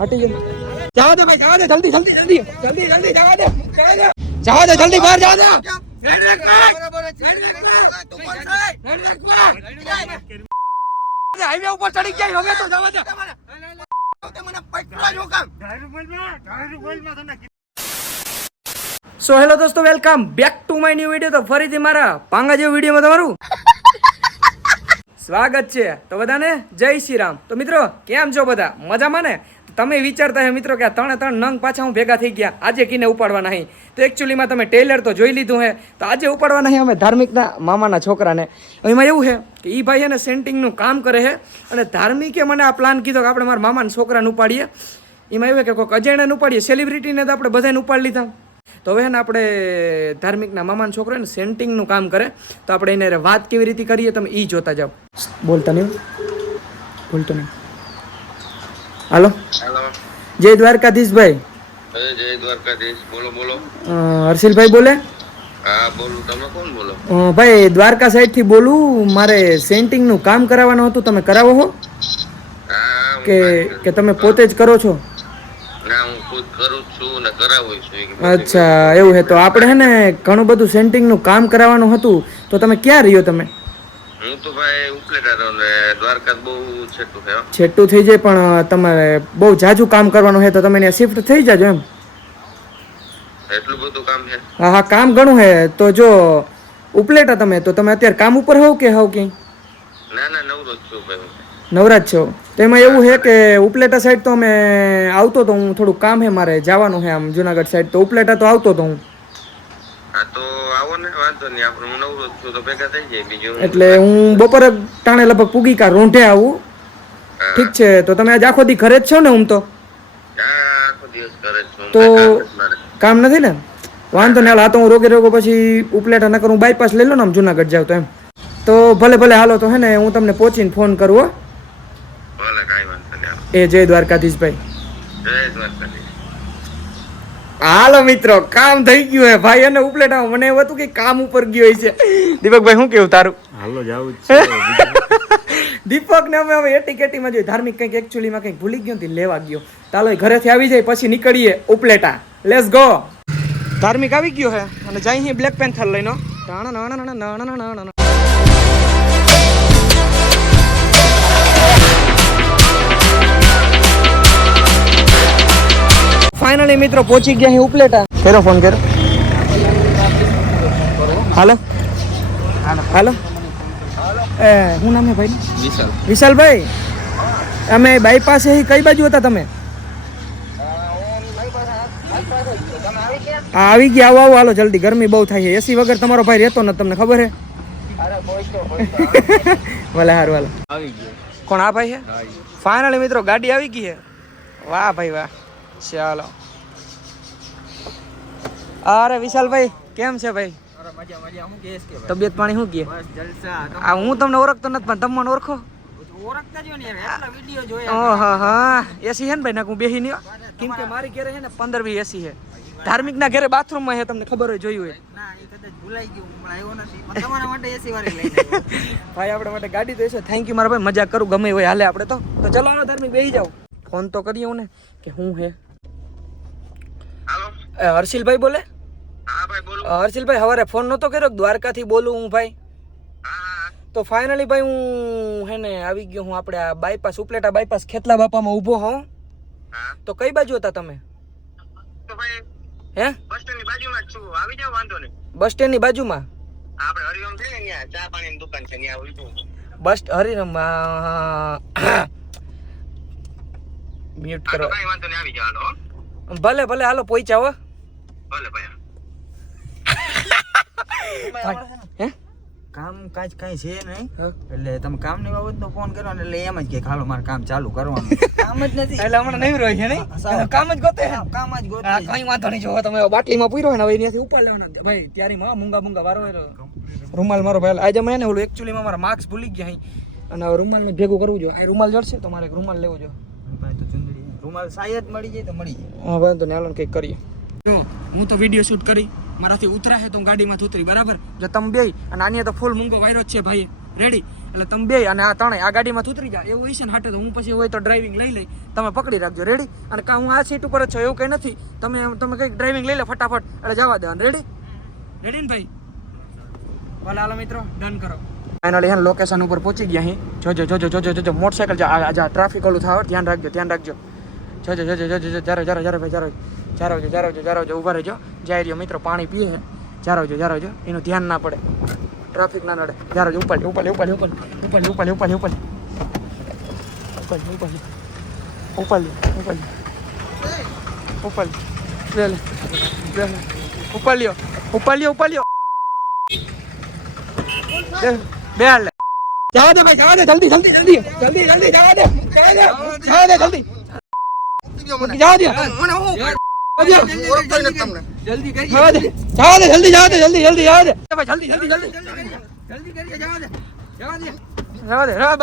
हटी जाओ दे भाई, जाओ दे जल्दी जल्दी जल्दी जल्दी जल्दी जाओ दे जल्दी बाहर जाओ दे। हाईवे ऊपर चढ़ी गया होगे तो जाओ दे। સો હેલો દોસ્તો, welcome back to my new video. તો ફરીથી મારા પાંગા જેવો વિડીયોમાં તમારું સ્વાગત છે। તો બધાને જય શ્રી રામ। તો મિત્રો કેમ છો બધા, મજામાં ને? તમે વિચારતા હે મિત્રો કે આ ત્રણ નંગ પાછા હું ભેગા થઈ ગયા, આજે કીને ઉપાડવાના હી? તો એકચ્યુઅલીમાં તમે ટેલર તો જોઈ લીધું હે, તો આજે ઉપાડવાના હી અમે ધાર્મિકના મામાના છોકરાને। એમાં એવું છે કે એ ભાઈ એને સેન્ટિંગનું કામ કરે છે, અને ધાર્મિકે મને આ પ્લાન કીધો કે આપણે મારા મામાના છોકરાને ઉપાડીએ। એમાં એવું કે કોઈક અજાણ્યાને ઉપાડીએ, સેલિબ્રિટીને તો આપણે બધાને ઉપાડી લીધા। તો હવે ને આપણે ધાર્મિકના મામાનો છોકરો ને સેન્ટિંગનું કામ કરે, તો આપણે એને વાત કેવી રીતે કરીએ તમે એ જોતા જાઓ। બોલતો નહીં હાલો। જય દ્વારકાધીશ ભાઈ। જય દ્વારકાધીશ। બોલો બોલો। હર્ષિલભાઈ બોલે? હા બોલું। તમે કોણ બોલો? ભાઈ દ્વારકા સાઈડ થી બોલું, મારે સેન્ટિંગનું કામ કરાવવાનું હતું, તમે કરાવો છો કે તમે પોતે જ કરો છો? ના, હું ખુદ કરું છું ને કરાવું છું। અચ્છા એવું છે। તો આપણે હે ને ઘણું બધું સેન્ટિંગનું કામ કરાવવાનું હતું, તો તમે ક્યાં રહ્યો તમે? હું તો ભાઈ ઉપલેટા રહું ને દ્વારકા બહુ છેટું છે। છેટું થઈ જાય, પણ તમારે બહુ જાજુ કામ કરવાનું છે, તો તમે ત્યાં શિફ્ટ થઈ જાજો એમ। એટલું બધું કામ છે? હા હા, કામ ઘણું છે। તો જો ઉપલેટા તમે, તો તમે અત્યારે કામ ઉપર હોવ કે હોવ ક્યાંય? ના ના, નવરો જ છું ભાઈ। નવરાજ છો? તો એમાં એવું છે કે ઉપલેટા સાઈડ તો અમે આવતો તો, હું થોડું કામ છે મારે જવાનું છે આમ જુનાગઢ સાઈડ, તો ઉપલેટા તો આવતો તો હું। હા તો આવો ને, વાંધો નહીં, આપણે હું નવરો જ છું તો ભેગા થઈ જાય। બીજું એટલે હું બપોરે ટાણે લગભગ પૂગી કા રોંઢે આવું। ઠીક છે, તો તમે આજ આખો દી ઘરે જ છો ને? હું તો આખો દિવસ કરે છું તો કામ નથી ને? વાંધો નહીં, હાલ આ તો હું રોગે પછી ઉપલેટા ન કરું, બાયપાસ લઈ લો ને આમ જુનાગઢ જાવ તો એમ। તો ભલે ભલે હાલો, તો હે ને હું તમને પહોંચીને ફોન કરું હો। ભલે, કાંઈ વાંધો નહીં। એ જય દ્વારકાધીશ ભાઈ। જય દ્વારકાધીશ। હાલો મિત્રો, કામ થઈ ગયું હે ભાઈ, અને ઉપલેટા મને એવું હતું કે કામ ઉપર ગયો છે। દીપકભાઈ શું કેવું તારું? હાલો જાવું જ છે। દીપક ને અમે હવે એટી કેટીમાં જોઈએ, ધાર્મિક કંઈક એકચ્યુઅલીમાં કંઈક ભૂલી ગયો ને લેવા ગયો, ચાલો ઘરેથી આવી જાય પછી નીકળીએ ઉપલેટા। Let's go. ધાર્મિક આવી ગયો હે અને જાય અહીં બ્લેક પેન્થર લઈને। ફાઇનલી મિત્રો પહોંચી ગયા અહીં ઉપલેટા। કર્યો ફોન કર્યો? હાલો હાલો, શું નામ હે ભાઈ? વિશાલ। વિશાલભાઈ, અમે બાયપાસ કઈ બાજુ હતા તમે? હા આવી ગયા, આવો આવો, હાલો જલ્દી, ગરમી બહુ થાય છે, એસી વગર તમારો ભાઈ રહેતો નથી, તમને ખબર હે? ભલે સારું, હાલો આવી ગયો। કોણ આ ભાઈ છે? ફાઇનલી મિત્રો ગાડી આવી ગઈ છે। વાહ ભાઈ વાહ, ચાલો। અરે વિશાલભાઈ કેમ છે ભાઈ? તબિયત પાણી શું કહે? આ હું તમને ઓળખતો નથી, પણ તમે મને ઓળખો? હા હા, એસી છે ને ભાઈ? ના હું બેસી નહીં, કેમ કે મારી ઘરે છે ને 15-20 એસી છે। ધાર્મિક ના ઘરે બાથરૂમમાં છે, તમને ખબર હોય, જોયું હોય? ભાઈ આપણા માટે ગાડી તો છે, થેન્ક યુ મારા ભાઈ, મજાક કરું ગમે હોય હાલે આપણે તો ચલો આનો ધાર્મિક બેસી જાવ। ફોન તો કરીએ ને કે હું હે? હર્ષિલભાઈ બોલે? હા ભાઈ બોલો। હર્ષિલભાઈ હવારે ફોન નતો કર્યો? દ્વારકાથી બોલું હું ભાઈ। તો ફાઇનલી ભાઈ હું હે ને આવી ગયો હું આપણે આ બાયપાસ, ઉપલેટા બાયપાસ ખેતલા બાપામાં ઊભો હોઉં। તો કઈ બાજુ હતા તમે? તો ભાઈ હે બસ સ્ટેન્ડની બાજુમાં જ છું, આવી જાવ, વાંધો નહીં। બસ સ્ટેન્ડની બાજુમાં? આપણે હરિઓમ છે ને, ત્યાં ચા પાણીની દુકાન છે, ત્યાં ઉભું છું। બસ હરિરામ મ્યુટ કરો। કાંઈ વાંધો નહીં, આવી જાવ, હાલો। ભલે ભલે હાલો, પહોંચ્યા હો। ભલે ભાઈ। હે કામ કાજ કઈ છે નહીં, એટલે તમે કામ ની બાબત નો ફોન કરો એટલે એમ જ કે ખાલો મારે કામ ચાલુ કરવાનું। કામ જ નથી એટલે હમણાં નહીં રહ્યો છે નહીં, કામ જ ગોતે, કામ જ ગોતે। કઈ વાંધો નહીં, જો તમે બાટલીમાં પૂર્યો ને હવે અહીંયાથી ઉપાડ લેવાના ભાઈ। ત્યારે મૂંગા વારો રૂમાલ મારો ભાઈ, આજે મેં ને ઓલું એકચ્યુઅલીમાં મારા માર્ક્સ ભૂલી ગયા અહીં, અને હવે રૂમાલને ભેગું કરવું જોઈએ। રૂમાલ જડશે તો મારે એક રૂમાલ લેવો જોઈએ। રૂમાલ સાયદ મળી જાય તો મળી જાય। હા વાંધો નહીં, હાલો કંઈક કરીએ। જો હું તો વિડીયો શૂટ કરી, મારાથી ઉતરાશે તો હું ગાડીમાંથી ઉતરી, બરાબર? જો તમે બે અને આની તો ફૂલ મૂંગો વાયરો જ છે ભાઈ, રેડી? એટલે તમે બે અને આ ત્રણેય આ ગાડીમાં ઉતરી જા એવું હશે ને હાટે તો હું પછી હોય તો ડ્રાઇવિંગ લઈ લઈ તમે પકડી રાખજો રેડી અને કાં હું આ સીટ ઉપર જ છો એવું કંઈ નથી તમે કંઈક ડ્રાઇવિંગ લઈ લો ફટાફટ એટલે જવા દેવાનું રેડી રેડી ને ભાઈ ભલે હાલો મિત્રો ડન કરો ફાઇનલી હે લોકેશન ઉપર પહોંચી ગયા અહીં જોજો મોટરસાઇકલ આ ટ્રાફિક ઓલું થાવ ધ્યાન રાખજો જોજો જારો ઉભા રહેજો જાય રહ્યો મિત્રો પાણી પીએ જારો એનું ધ્યાન ના પડે ટ્રાફિક ના નડે જારો ઉપર બે હાલ જવા દે ભાઈ જવા દે જલ્દી જવા દે જલ્દી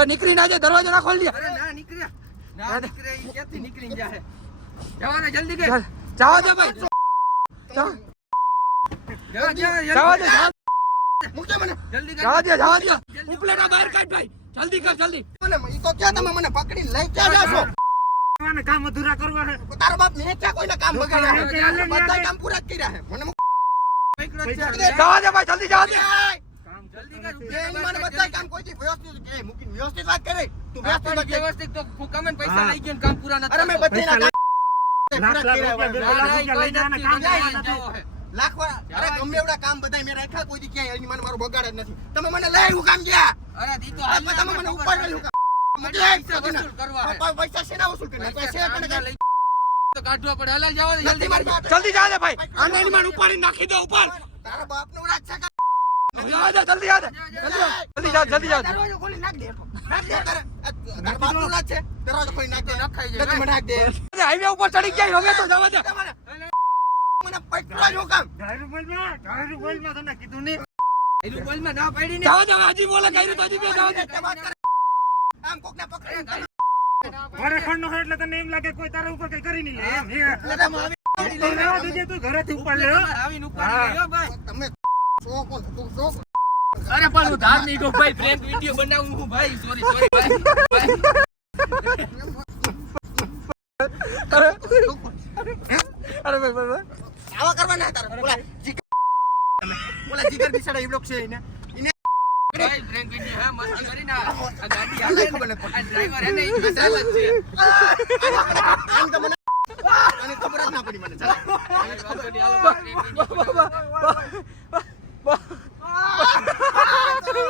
નીકળી ના જાય દરવાજો ના ખોલી મને પકડી લઈ જાશો કામ અધૂરા કરવા તારો બાપ મેં ક્યાં કોઈના કામ બગાડ્યા બધા કામ પૂરા કર્યા છે મને જવા દે ભાઈ જલ્દી જવા દે કામ જલ્દી કર મને બધા કામ કોઈ વ્યવસ્થિત કે મૂકીને વ્યવસ્થિત વાત કરે તું વ્યવસ્થિત તો કમેન પૈસા લઈ ગયો કામ પૂરા નથી અરે મેં બધાના લાખ અરે ગમે એવડા કામ બધા મેં રાખ્યા કોઈ દી ક્યાંય એની મને મારું બગાડ જ નથી તમે મને લઈ આવ્યું કામ ગયા અરે દી તો તમે મને ઉપર લઈ પૈસા શેના વસૂલ કરી તો કાઢવા પડે હાલ જવા દે જલ્દી જા દે ભાઈ આને માન ઉપાડી નાખી દે ઉપર તારા બાપ નો રાજ છે જા દે જલ્દી જા દે જલ્દી જા દરવાજો ખોલી નાખ દે તારા બાપ નો રાજ છે દરવાજો ખોલી નાખ દે નખાઈ જાય મને નાખ દે હાઈવે ઉપર ચડી ગયા હવે તો જવા દે મને પકડવા જો કામ ડાયરું બોલમાં તને કીધું નહીં ડાયરું બોલમાં ના પાડી ને જવા દે હજી બોલે કઈ રીતે હજી બે જવા દે આમ કોકને પકડી ઘરે ખંડનો એટલે તને એમ લાગે કોઈ તારા ઉપર કઈ કરી નહીં લે એમ તું ઘરેથી ઉપર લે આવીને ઉપાડી લ્યો ભાઈ તમે શો કોણ તું શો અરે પણ હું ધાર્મિક હો ભાઈ પ્રેન્ક વિડિયો બનાવું હું ભાઈ સોરી ભાઈ અરે ભાઈ આવા કરવા ના તારા બોલા જીગર બિસાડા ઈ બ્લોક છે એને ભાઈ પ્રેન્ક વિડિયો હે મસ્ત કરી ના આ ગાડી હાલે ખબર નથી આ ડ્રાઈવર હે ને ઈ મસાલ જ છે આમ તો મને અને ખબર જ ના પડી મને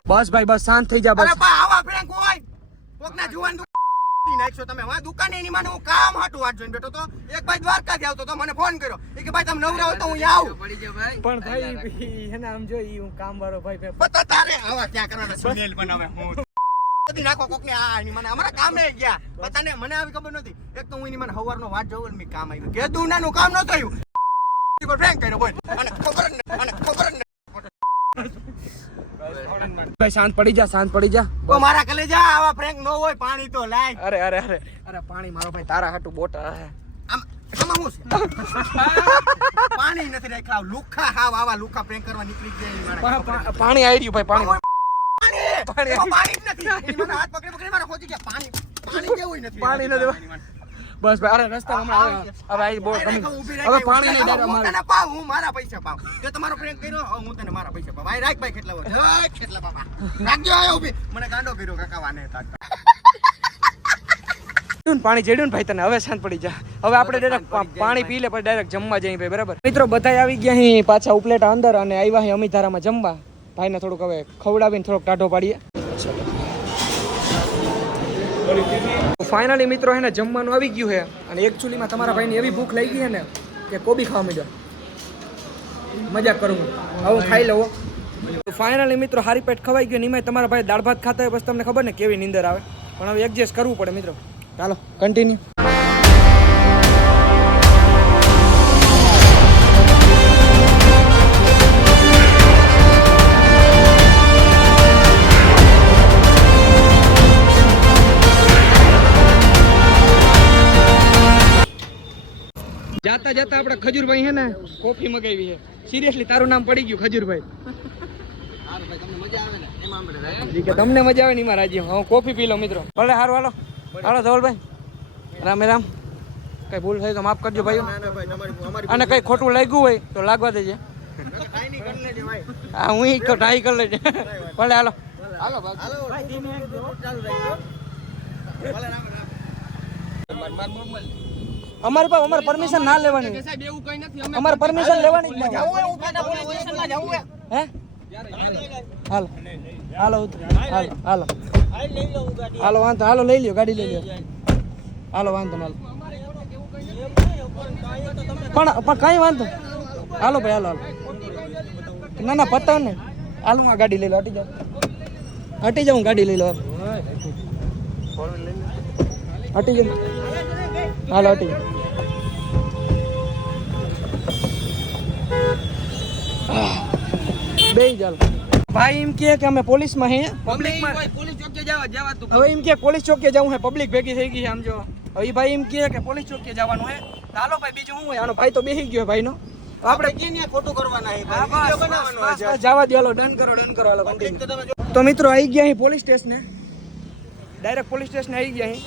બસ ભાઈ બસ શાંત થઈ જા બસ અરે બા આવા પ્રેન્ક હોય કોકના જુવાન નાખશો તમે વા દુકાને એની મને હું કામ હાટું વાટ જોઈને બેઠો તો એક ભાઈ દ્વારકાથી આવતો તો મને ફોન કર્યો કે ભાઈ તમે નવરા હો તો હું આવું પડી ગયો ભાઈ પણ ભાઈ હે ને આમ જો ઈ હું કામ વાળો ભાઈ બતા તારે આવા ક્યાં કરવાના સુનેલ બનાવે હું બધી નાખો કોકને આ એની મને અમારા કામે ગયા બતાને મને આવી ખબર નથી એક તો હું એની મને હવારનો વાટ જોઉં ને મે કામ આવ્યું કે દુનાનું કામ ન થયું કોઈ ફ્રેન્ક કર્યો બોલ અને ખબર ભાઈ શાંત પડી જા ઓ મારા કલેજા આવા ફ્રેન્ક નો હોય પાણી તો લાય અરે પાણી મારો ભાઈ તારા હાટુ બોટલ હે આમ આમાં હું છે પાણી નથી રાખ્યા લુખા હાવ આવા લુખા પ્રેન્ક કરવા નીકળી ગયા પાણી આવી રહ્યું ભાઈ પાણી પાણી નથી એની મને હાથ પકડી મારા ખોજી ગયા પાણી કેવું નથી પાણી નથી બસ ભાઈ અરે રસ્તા હમણાં હવે આ બોલ હવે પાણી નહીં ડાયરેક્ટ હું તને પાવ હું મારા પૈસા પાવ જો તમારો પ્રેન્ક કર્યો હું તને મારા પૈસા પાવ ભાઈ રાખ ભાઈ કેટલા હોય કેટલા બાપા રાખજો આયો ઊભી મને ગાંડો કર્યો કાકા વાને પાણી જેડ્યું ને ભાઈ તને હવે શાંત પડી જા હવે આપણે ડાયરેક્ટ પાણી પી લે પછી ડાયરેક્ટ જમવા જઈએ ભાઈ બરાબર મિત્રો બધા આવી ગયા અહીં પાછા ઉપલેટા અંદર અને આવ્યા અહીં અમિતારામાં જમવા ભાઈને થોડુંક હવે ખવડાવીને થોડોક ટાઢો પાડીએ ફાઇનલી મિત્રો હે ને જમવાનું આવી ગયું છે અને એકચ્યુઅલીમાં તમારા ભાઈને એવી ભૂખ લાગી છે ને કે કોબી ખાવા માંડ્યો મજાક કરું હવે ખાઈ લઉં ફાઇનલી મિત્રો હારી પેટ ખવાઈ ગયું નિમાય તમારા ભાઈ દાળ ભાત ખાતા હોય બસ તમને ખબર ને કેવી નીંદર આવે પણ હવે એડજસ્ટ કરવું પડે મિત્રો ચાલો કન્ટિન્યુ જાતા જાતા આપણે ખજૂરભાઈ હે ને કોફી મગાવી છે સિરિયસલી તારું નામ પડી ગયું ખજૂરભાઈ ઈ કે તમને મજા આવે ને એમાં રાજી હું કોફી પી લો મિત્રો ભલે હારું હાલો હાલો ધવલભાઈ રામે રામ કઈ ભૂલ થઈ તો માફ કરજો ભાઈઓ અને કઈ ખોટું લાગ્યું હોય તો લાગવા દેજે હા હું ટ્રાય કરી લેજે ભલે હાલો અમારી પાસે અમારે પરમિશન ના લેવાની અમારે પરમિશન લેવાની જ નહીં હે હાલો હાલો હાલો હાલો હાલો વાંધો હાલો લઈ લ્યો ગાડી લઈ લ્યો હાલો વાંધો હાલો પણ કઈ વાંધો હાલો ભાઈ હાલો હાલો ના ના પતાવ ને હાલો હું ગાડી લઈ લો હટી જાઉં ગાડી લઈ લો હટી જાઉં હાલો હટી બે ચાલો ભાઈ એમ કે અમે પોલીસમાં હે પબ્લિકમાં પોલીસ ચોકે જવા તું હવે એમ કે પોલીસ ચોકે જવું હે પબ્લિક ભેગી થઈ ગઈ છે આમ જો હવે ભાઈ એમ કે પોલીસ ચોકે જવાનું હે હાલો ભાઈ બીજું શું હોય આનો ભાઈ તો બેસી ગયો ભાઈનો આપણે કેને ખોટું કરવાના હે જવા દો હાલો ડન કરો હાલો કન્ટિન્યુ તો મિત્રો આવી ગયા અહીં પોલીસ સ્ટેશને ડાયરેક્ટ પોલીસ સ્ટેશને આવી ગયા અહીં